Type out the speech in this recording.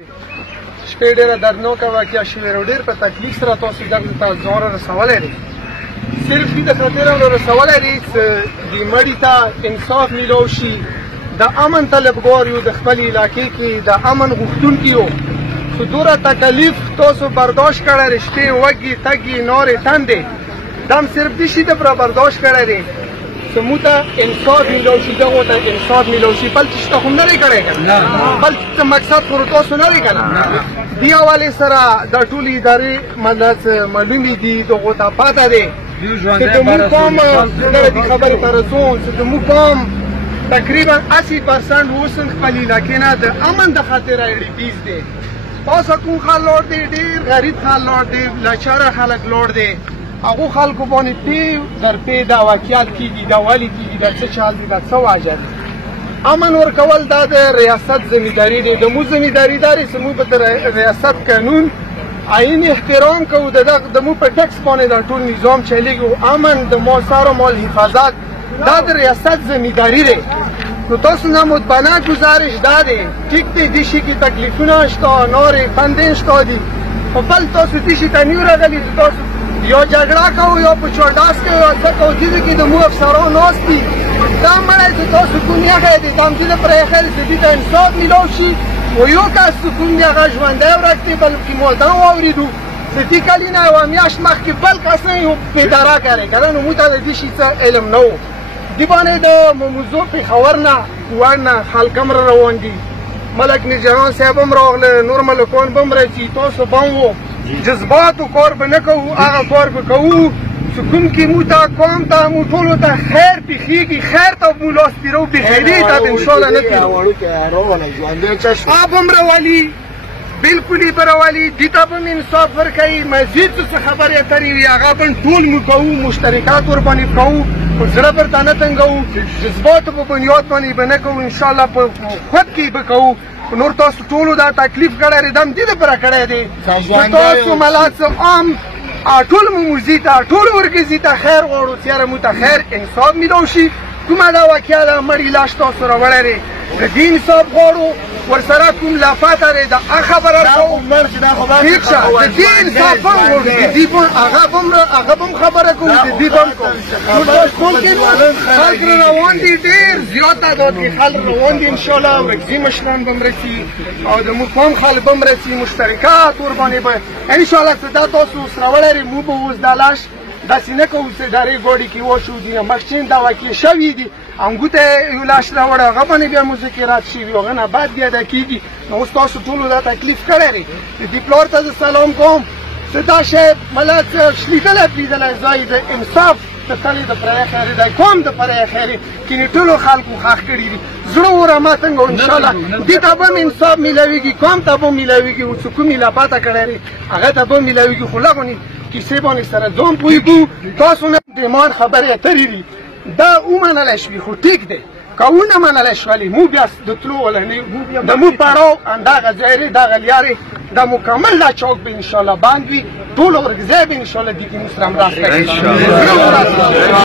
شپې ډېره دردناکه واقعه شوې او ډېر په تکلیف سره تاسو دغه ته ځان رسولی دی. صرف دې د خاطر رسولی دی چې دې مړي ته انصاف میلاو شي. د امن طلبګار یو، د خپل علاقې کې د امن غوښتونکي یو. خو دومره تکلیف تاسو برداشت کړی دی، شپې وږي تږي نارې تندې، دا هم صرف دې شي دپاره برداشت کړی دی چې موږ ته انصاف میلاو شي، دغو ته انصاف میلاو شي. بل څه خو نه دی کړی که نه، بل څه مقصد خو تاسو نه دی که نه. دې حوالې سره دا ټولې ادارې معلومې دي، دغو ته پته دی چې د موږ پام دې خبرې ته رسوم چې د موږ پام تقریبا 80% اوس خپل علاقې نه د امن د خاطره ډیز دی. تاسو کوم خلک لوړ دی، ډېر غریب خلک لوړ دی، لاچاره خلک لوړ دی. هغو خلکو باندې پی در پی دا واقعیات کېږي، دا ولې کېږي، دا څه چال دی، دا څه وجه دی. امن ورکول دا د ریاست ذمهداري دی. د موږ ذمهداري دا دی چې موږ به د ریاست قانون عین احترام کوو. د موږ په ټکس باندې دا ټول نظام چلیږي. امن د مال مال حفاظت دا د ریاست ذمهداري دی. نو تاسو نه متبنه گزارش دا دی، ټیک دی دې شي کې تکلیفونه شته، نارې تندې شته دي، خو بل تاسو دې شي ته نیو راغلي چې تاسو یا جګړه کوو یا په چوډاس کوو یا څه کوو. دې کې د مو افسران ناست دي. دا مړی چې تاسو کوم یغی دی، دا هم دې لپاره ایښی دی چې دې ته انصاف میلاو شي. و یو کس چې کوم دی هغه ژوندی ورک دی، بلکې مردم واورېدو چې دې کلونه یوه میاشت مخکې بل کس نه یو بېداره کړی که نه. نو موږ ته د دې شي څه علم نه و. دې باندې د موضوع پېښور نه وړ نه خلک هم را روان دي. ملک نجران صاحب هم راغله، نور ملکان به هم راځي، تاسو به هم وو. جذباتو کار به نه کوو، هغه کار به کوو چې کوم کې موږ ته قوم ته موږ ټولو ته خیر پېښېږي، خیر ته مو لاس تېرو، بېخیري ته به انشاءالله نه تېرو. آب هم راولي، بلکل یې به راولي، دې ته به مې انصاف ورکوي. مزید څه خبرې اترې وي هغه به ټول موږ کوو، مشترکات ورباندې کوو، خو زړه ورته نه تنګوو، جذباتو په بنیاد باندې به نه کوو، انشاءالله په خود کې به کوو. نور تاسو ټولو دا تکلیف کړی دی، دا هم دې دپاره کړی دی چې تاسو ملت عام ټول موزي ته، ټول ورګزي ته خیر غواړو چې یاره موږ ته خیر انصاف میلاو شي. کومه دا واقعه ده، مړی لاش تاسو راوړی دی، د دې انصاف غواړو. ورسره کوم لافته دی د هغه خبره کوو، ټیک شه، د دې انصاف هم غواړو، د دې هغه به هم خبره کوو، د دې به هم کوو. خلک روان دي، ډېر زیات تعداد کې خلک روان دي. انشاءالله ورکزي مشران به هم رسي او د موږ قوم خلک به هم رسي، مشترکات ورباندې به انشاءالله چې دا تاسو اوس راوړی دی. موږ به اوس دا لاش داسې نه کوو چې ډارې ګوډې کې وشو دي، مخکې دا واقعې شوي دي. انګو ته یو لاش راوړی، هغه باندې بیا مذاکرات شوي، هغه نه بعد بیا دا کېږي. نو اوس تاسو ټولو دا تکلیف کړی دی. د دې پلار ته زه سلام کوم چې دا شی ملت شلیدلی پرېدلی ځای د انصاف د تلې دپاره ایښی دی، د قوم دپاره ایښی دی، کینې ټولو خلکو ښخ کړي دي. زړه وره مه تنګوو، انشاءالله دې ته به هم انصاف میلاویږي، قوم ته به هم میلاویږي، چې کوم یې لاپاته کړی دی هغه ته به هم میلاویږي. خو لغونې کیسې باندې سره ځان پوهېږو. تاسو نه د ایمان خبرې اترې دي، دا ومنلی شوي خو ټیک دی. که ونه منلی شولې مو بیا د تلو ولنې د مو پړاو همدغه ځای دی، دغه لیارې دا مکمل دا چوک به انشاءالله بند وي، ټول ورګځی به انشاءالله دې کې موږ سره مرسته کوي.